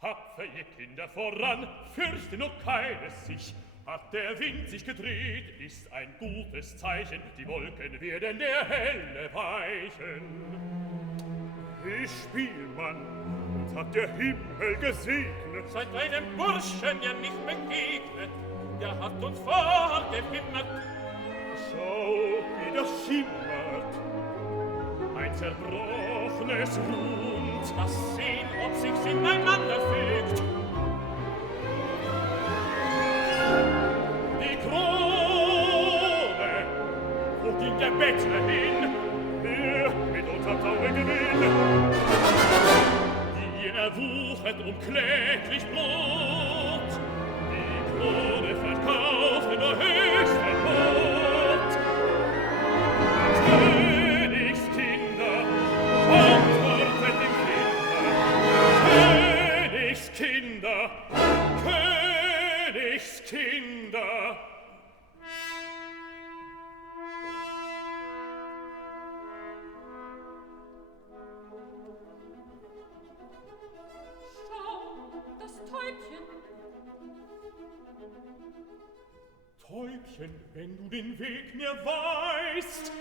Tapfer, ihr Kinder, voran, fürchte nur keines sich. Hat der Wind sich gedreht, ist ein gutes Zeichen, die Wolken werden der Helle weichen. Wie Spielmann, uns hat der Himmel gesegnet. Seid einem Burschen ja nicht begegnet, der hat uns vorgewimmert. Schau, wie das schimmert. Ein zerbrochenes Rund, Lass sehen, ob sich's ineinander fügt. die Krone, wo ging der Bettler hin? Hier, mit unser traurigem Wind. Die erwuchert kläglich Brot, die Krone verkauft in der höchsten Not. Königskinder, antwortet den Kinder, Königskinder. Schau, das Täubchen. Täubchen, wenn du den Weg mir weißt,